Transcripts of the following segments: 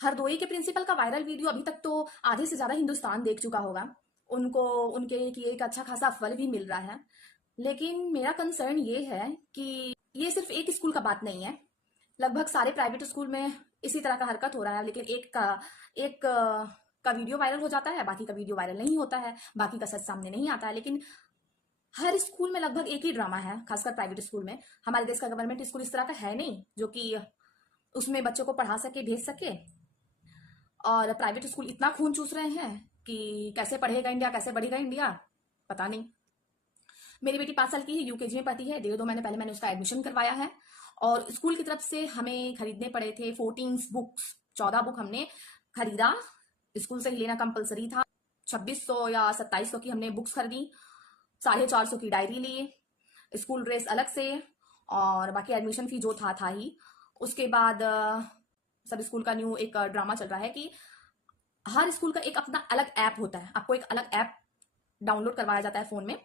हरदोई के प्रिंसिपल का viral video अभी तक तो आधे से ज्यादा हिंदुस्तान देख चुका होगा। उनको उनके किए एक अच्छा खासा फल भी मिल रहा है। लेकिन मेरा कंसर्न ये है कि ये सिर्फ एक स्कूल का बात नहीं है। लगभग सारे प्राइवेट स्कूल में इसी तरह का हरकत हो रहा है। लेकिन एक का वीडियो वायरल हो जाता है, बाकी का वीडियो वायरल नहीं होता है, बाकी का सच सामने नहीं आता है। लेकिन हर स्कूल में लगभग एक ही ड्रामा है, खासकर प्राइवेट स्कूल में। हमारे देश का गवर्नमेंट स्कूल इस तरह का है नहीं जो कि उसमें बच्चों को पढ़ा सके, भेज सके। और प्राइवेट स्कूल इतना खून चूस रहे हैं कि कैसे पढ़ेगा इंडिया, कैसे बढ़ेगा इंडिया, पता नहीं। मेरी बेटी 5 साल की है, यूकेजी में पढ़ती है। 1.5-2 महीने पहले मैंने उसका एडमिशन करवाया है। और स्कूल की तरफ से हमें खरीदने पड़े थे 14 बुक्स, 14 बुक हमने खरीदा। स्कूल से ही लेना कंपलसरी था। 2600 या 2700 की हमने बुक्स खरीदी, 450 की डायरी ली, स्कूल ड्रेस अलग से, और बाकी एडमिशन फी जो था ही। उसके बाद सब स्कूल का न्यू एक ड्रामा चल रहा है कि हर स्कूल का एक अपना अलग ऐप होता है। आपको एक अलग ऐप डाउनलोड करवाया जाता है फोन में,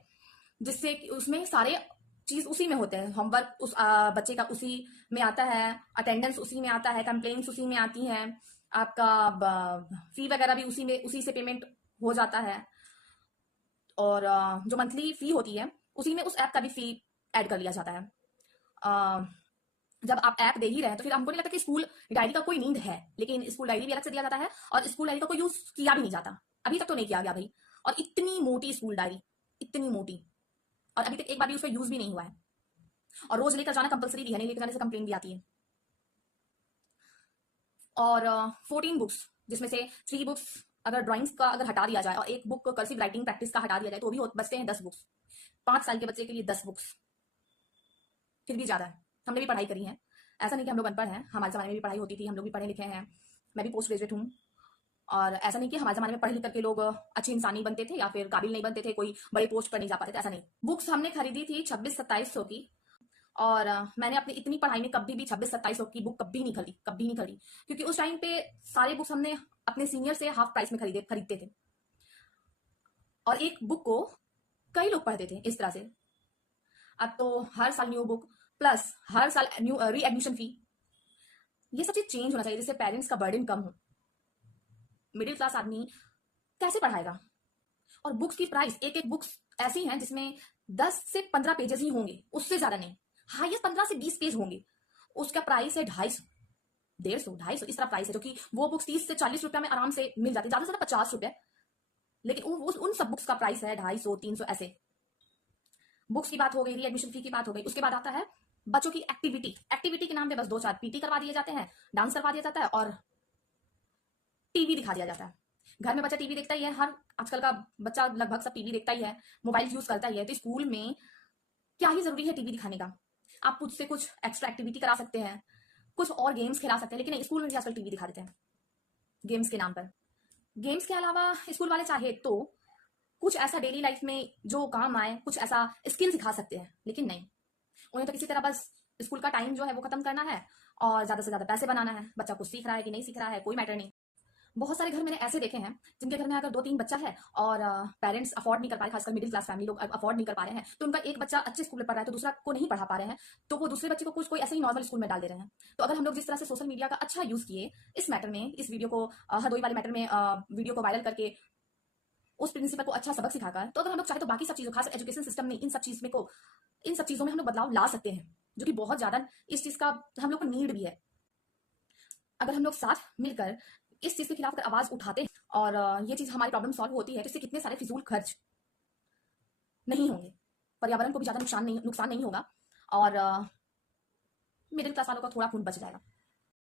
जिससे कि उसमें सारे चीज उसी में होते हैं। होमवर्क उस बच्चे का उसी में आता है, अटेंडेंस उसी में आता है, कंप्लेंट्स उसी में आती हैं, आपका फी वगैरह भी उसी से पेमेंट हो जाता है। और जो मंथली फी होती है उसी में उस ऐप का भी फी ऐड कर लिया जाता है। अ, जब आप ऐप दे ही रहे हैं तो फिर हमको नहीं लगता कि स्कूल डायरी का कोई नीड है। लेकिन स्कूल डायरी भी अलग से दिया जाता है और स्कूल डायरी का कोई यूज किया भी नहीं जाता। अभी तक तो नहीं किया गया भाई। और इतनी मोटी स्कूल डायरी, इतनी मोटी, और अभी तक एक बार भी उसका यूज भी नहीं हुआ है। और रोज लेकर जाना कंपलसरी भी है, नहीं लेकर जाने से कंप्लेंट भी आती है। और 14 बुक्स, जिसमें से 3 बुक्स अगर ड्राइंग्स का अगर हटा दिया जाए और एक बुक कर्सिव राइटिंग प्रैक्टिस का हटा दिया जाए तो भी बचते हैं 10 बुक्स। 5 साल के बच्चे के लिए 10 बुक्स फिर भी ज्यादा है। हमने भी पढ़ाई करी है, ऐसा नहीं कि हम लोग अनपढ़ हैं। हमारे जमाने में भी पढ़ाई होती थी, हम लोग भी पढ़े लिखे हैं। मैं भी पोस्ट ग्रेजुएट हूँ। और ऐसा नहीं कि हमारे जमाने में पढ़ लिख करके लोग अच्छे इंसान नहीं बनते थे या फिर काबिल नहीं बनते थे, कोई बड़ी पोस्ट पर नहीं जा पाते थे, ऐसा नहीं। बुक्स हमने खरीदी थी 2600-2700 की। और मैंने अपनी इतनी पढ़ाई में कभी भी 2600-2700 की बुक कभी नहीं खरीदी, कभी नहीं खरीदी। क्योंकि उस टाइम पे सारे बुक्स हमने अपने सीनियर से हाफ प्राइस में खरीदते थे। और एक बुक को कई लोग पढ़ते थे इस तरह से। अब तो हर साल न्यू बुक, प्लस हर साल न्यू री एडमिशन फी। ये सब चीज चेंज होना चाहिए जिससे पेरेंट्स का बर्डन कम हो। मिडिल क्लास आदमी कैसे पढ़ाएगा? और बुक्स की प्राइस, एक एक बुक्स ऐसी हैं जिसमें 10 से 15 पेजेस ही होंगे, उससे ज्यादा नहीं। हाईएस्ट 15 से 20 पेज होंगे। उसका प्राइस है 250, 150, 250 इस तरह प्राइस है। जो कि वो बुक्स 30 से 40 रुपया में आराम से मिल जाती है, ज्यादा से ज्यादा 50 रुपए। लेकिन उन सब बुक्स का प्राइस है 250, 300 ऐसे। बुक्स की बात हो गई, एडमिशन फी की बात हो गई। उसके बाद आता है बच्चों की एक्टिविटी। एक्टिविटी के नाम पे बस 2-4 पीटी करवा दिए जाते हैं, डांस करवा दिया जाता है और टीवी दिखा दिया जाता है। घर में बच्चा टीवी देखता ही है, हर आजकल का बच्चा लगभग सब टीवी देखता ही है, मोबाइल यूज करता ही है। तो स्कूल में क्या ही जरूरी है टीवी दिखाने का? आप कुछ से कुछ एक्स्ट्रा एक्टिविटी करा सकते हैं, कुछ और गेम्स खिला सकते हैं। लेकिन नहीं, स्कूल में भी आजकल टीवी दिखा देते हैं गेम्स के नाम पर। गेम्स के अलावा स्कूल वाले चाहे तो कुछ ऐसा डेली लाइफ में जो काम आए, कुछ ऐसा स्किल सिखा सकते हैं। लेकिन नहीं, उन्हें तो किसी तरह बस स्कूल का टाइम जो है वो खत्म करना है और ज्यादा से ज्यादा पैसे बनाना है। बच्चा कुछ सीख रहा है कि नहीं सीख रहा है कोई मैटर नहीं। बहुत सारे घर मैंने ऐसे देखे हैं जिनके घर में अगर 2-3 बच्चा है और पेरेंट्स अफोर्ड नहीं कर पा रहे, खासकर मिडिल क्लास फैमिली लोग अफोर्ड नहीं कर पा रहे हैं, तो उनका एक बच्चा अच्छे स्कूल में पढ़ रहा है तो दूसरा को नहीं पढ़ा पा रहे हैं, तो वो दूसरे बच्चे को कुछ कोई ऐसे ही नॉर्मल स्कूल में डाल दे रहे हैं। तो अगर हम लोग जिस तरह से सोशल मीडिया का अच्छा यूज किए इस मैटर में, इस वीडियो को हरदोई वाले मैटर में वीडियो को वायरल करके उस प्रिंसिपल को अच्छा सबक सिखाकर, तो अगर हम लोग चाहे तो बाकी सब चीजों, खास एजुकेशन सिस्टम में इन सब चीजों में हम लोग बदलाव ला सकते हैं, जो कि बहुत ज्यादा इस चीज का हम लोग को नीड भी है। अगर हम लोग साथ मिलकर इस चीज के खिलाफ अगर आवाज उठाते हैं और ये चीज हमारी प्रॉब्लम सॉल्व होती है, तो इससे कितने सारे फिजूल खर्च नहीं होंगे, पर्यावरण को भी ज्यादा नुकसान नहीं होगा और मिडिल क्लास वालों का थोड़ा खून बच जाएगा।